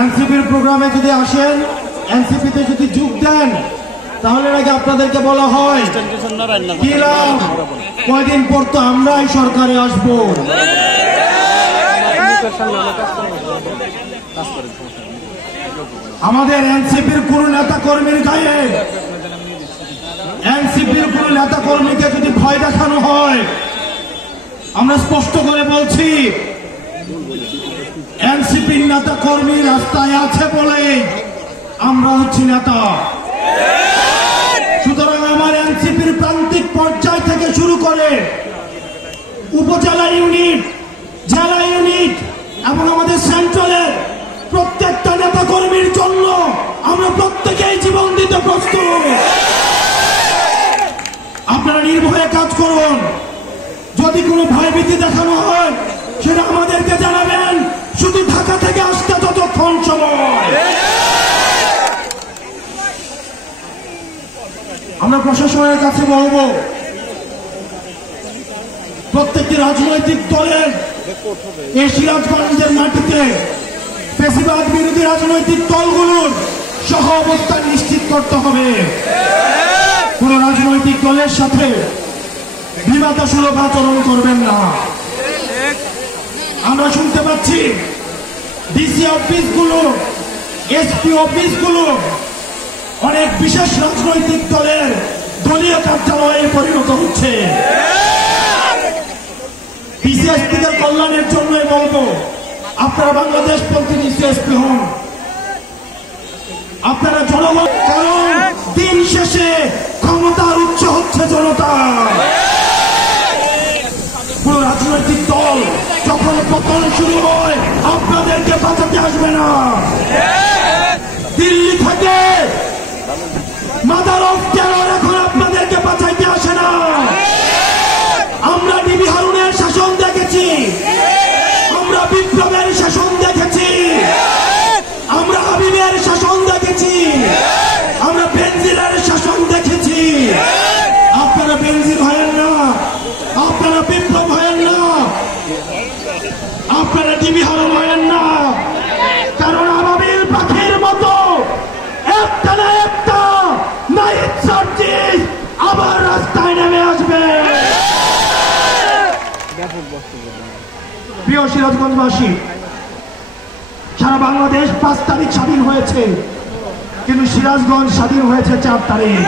এনসিপির প্রোগ্রামে যদি আসেন, এনসিপিতে যদি যোগ দেন, তাহলে নাকি আপনাদেরকে বলা হয় কি লাভ, কয়দিন পর তো আমরাই সরকারে আসবো। আমাদের এনসিপির কোন নেতা কর্মীর গায়ে, এনসিপির কোন নেতা কর্মীকে যদি ভয় দেখানো হয়, আমরা স্পষ্ট করে বলছি এনসিপির নেতা কর্মী রাস্তায় আছে বলে আমরা হচ্ছি নেতা। সুতরাং আমার এনসিপির প্রান্তিক পর্যায় থেকে শুরু করে উপজেলা ইউনিট, জেলা ইউনিট এবং আমাদের সেন্ট্রালের প্রত্যেকটা নেতা কর্মীর জন্য আমরা প্রত্যেকেই জীবন দিতে প্রস্তুত। আপনারা নির্ভয়ে কাজ করুন। যদি কোনো ভয়ভীতি দেখানো হয় সেটা আমাদেরকে জানাবেন, শুধু ঢাকা থেকে আসতে যতক্ষণ সময়। আমরা প্রশাসনের কাছে বলবো, প্রত্যেকটি রাজনৈতিক দলের এই সিরাজগঞ্জের মাটিতে ফ্যাসিবাদ বিরোধী রাজনৈতিক দলগুলোর সহ অবস্থান নিশ্চিত করতে হবে। কোন রাজনৈতিক দলের সাথে বিমাতা সুলভ আচরণ করবেন না। আমরা শুনতে পাচ্ছি ডিসি অফিসগুলো, এসপি অফিসগুলো অনেক বিশেষ রাজনৈতিক দলের দলীয় কার্যালয়ে পরিণত হচ্ছে। ডিসিএসপিদের কল্যাণের জন্যই বলবো, আপনারা বাংলাদেশ পন্থী ডিসিএসপি হন, আপনারা জনগণ, কারণ দিন শেষে ক্ষমতার উৎস হচ্ছে জনতা। কোন রাজনৈতিক দল যখন পতন শুরু হয় আপনাদেরকে বাঁচাতে আসবে না। দিল্লি থেকে মাদার অফ টেরর এখন আপনাদেরকে বাঁচাইতে আসে না। আমরা ডিবি হারুনের শাসন দেখেছি, আমরা বিপ্লবের শাসন দেখেছি, আমরা হাবিবের শাসন দেখেছি, আমরা বেনজিরের শাসন দেখেছি। আপনারা বেনজির হয়েন না, আপনারা বিপ্লব হয়েন না, আপনারা ডিবি হারুন হয়েন না। কারণ আবাবিল পাখির মতো একটা না একটা নাইট সার্জিস আবার রাস্তায় নেমে আসবে। প্রিয় সিরাজগঞ্জবাসী, সারা বাংলাদেশ 5 তারিখ স্বাধীন হয়েছে, কিন্তু সিরাজগঞ্জ স্বাধীন হয়েছে 4 তারিখ।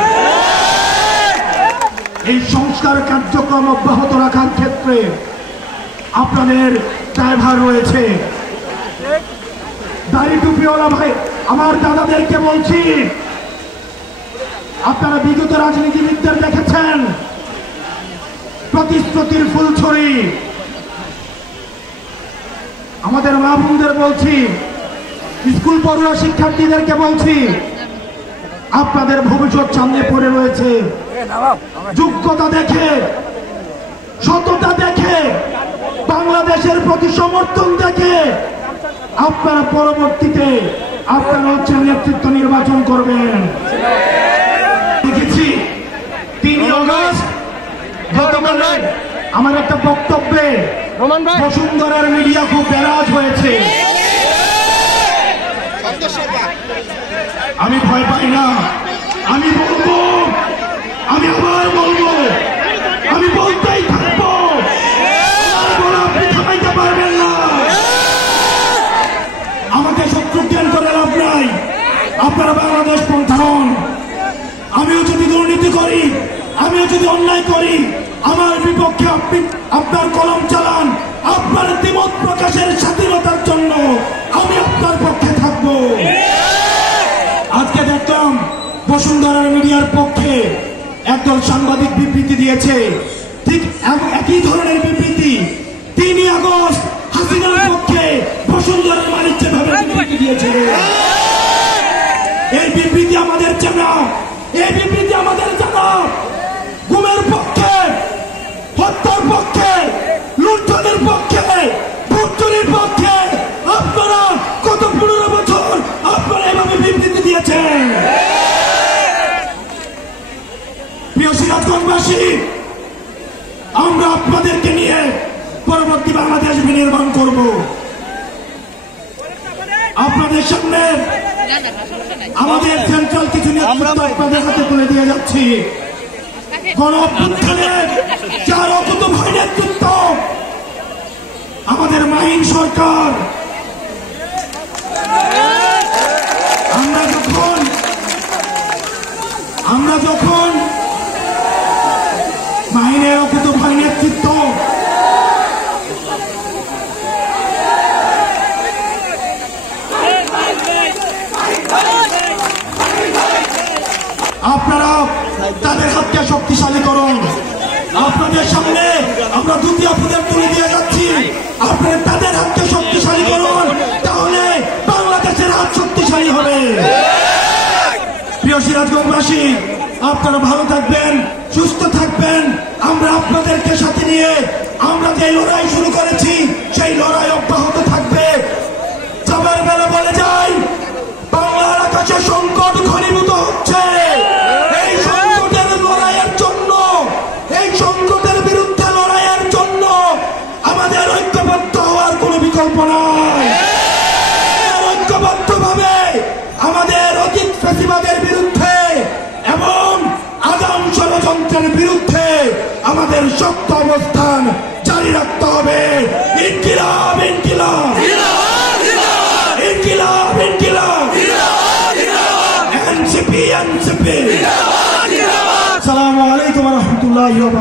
এই সংস্কার কার্যক্রম অব্যাহত রাখার ক্ষেত্রে আপনাদের দায়ভার রয়েছে। দাড়ি টুপিওয়ালা ভাই, আমার দাদাদেরকে বলছি, আপনারা বিগত রাজনীতিবিদদের দেখেছেন প্রতিশ্রুতির ফুলছড়ি। আমাদের মা বোনদের বলছি, স্কুল পড়ুয়া শিক্ষার্থীদেরকে বলছি, আপনাদের ভবিষ্যৎ সামনে পড়ে রয়েছে। যোগ্যতা দেখে, সততা দেখে, বাংলাদেশের প্রতি সমর্থন দেখে আপনারা পরবর্তীতে আপনারা হচ্ছে নেতৃত্ব নির্বাচন করবেন। দেখেছি 3 আগস্ট গতকাল আমার একটা বক্তব্যে বসুন্ধরার মিডিয়া খুব বেরাজ হয়েছে। আমি ভয় পাই না, আমি বলবো, আমি আবার বলবো, আমি বলতেই থাকবো, আপনি থামাইতে পারবেন না। আমাকে শত্রু জ্ঞান করে লাভ নাই। আপনারা বাংলাদেশ পন্থা হন। আমিও যদি দুর্নীতি করি, আমিও যদি অন্যায় করি, আমার বিপক্ষে আপনি আপনার কলম চালান, আপনার দ্বিমত প্রকাশের স্বাধীনতার জন্য আমি আপনার পক্ষে থাকব। আজকে দেখলাম বসুন্ধরার মিডিয়ার পক্ষে একদল সাংবাদিক বিবৃতি দিয়েছে, ঠিক একই ধরনের বিবৃতি 3 আগস্ট হাসিনার পক্ষে বসুন্ধরার মালিক যেভাবে বিবৃতি দিয়েছে। এই বিবৃতি আমাদের জানা, এই বিবৃতি আমাদের জানা। গুমের পক্ষে, হত্যার পক্ষে, লুণ্ঠনের পক্ষে, ভুট্টুরির পক্ষে আপনারা গত 15 বছর আপনারা এভাবে বিবৃতি দিয়েছেন। প্রিয় সিরাজগঞ্জবাসী, আমরা আপনাদেরকে নিয়ে পরবর্তী বাংলাদেশ বিনির্মাণ করব। আমাদের সেন্ট্রাল কিছু নেতৃত্ব আপনাদের হাতে তুলে দিয়ে যাচ্ছি। গণ অভ্যুত্থানের যার অকুতোভয় নেতৃত্ব আমাদের মাহিন সরকার, আমরা যখন মাহিনের অকুতোভয় নেতৃত্ব আপনারা তাদের হাতকে শক্তিশালী করুন। আপনাদের সামনে আমরা দ্বিতীয় ফুলের তুলে দিয়ে যাচ্ছি, আপনারা তাদের হাতকে শক্তিশালী করুন, তাহলে বাংলাদেশের হাত শক্তিশালী হবে। প্রিয় সিরাজগঞ্জবাসী, আপনারা ভালো থাকবেন, সুস্থ থাকবেন। আমরা আপনাদেরকে সাথে নিয়ে আমরা যে লড়াই শুরু করেছি সেই লড়াই অব্যাহত থাকবে। চাপের বেলা বলে যাই, বাংলার আকাশে সংকট ঘনীভূত হচ্ছে। এই সংকটের লড়াইয়ের জন্য, এই সংকটের বিরুদ্ধে লড়াইয়ের জন্য আমাদের ঐক্যবদ্ধ হওয়ার কোনো বিকল্প নাই। ঐক্যবদ্ধভাবে আমাদের অতীত ফ্যাসিবাদের বিরুদ্ধে এবং আগাম ষড়যন্ত্রের বিরুদ্ধে আমাদের শক্ত অবস্থান জারি রাখতে হবে। ইনকিলাব ইনকিলাব ইনকিলাব ইনকিলাব এনসিপি এনসিপি। আসসালামু আলাইকুম ওয়া রাহমাতুল্লাহি ওয়া বারাকাতুহু।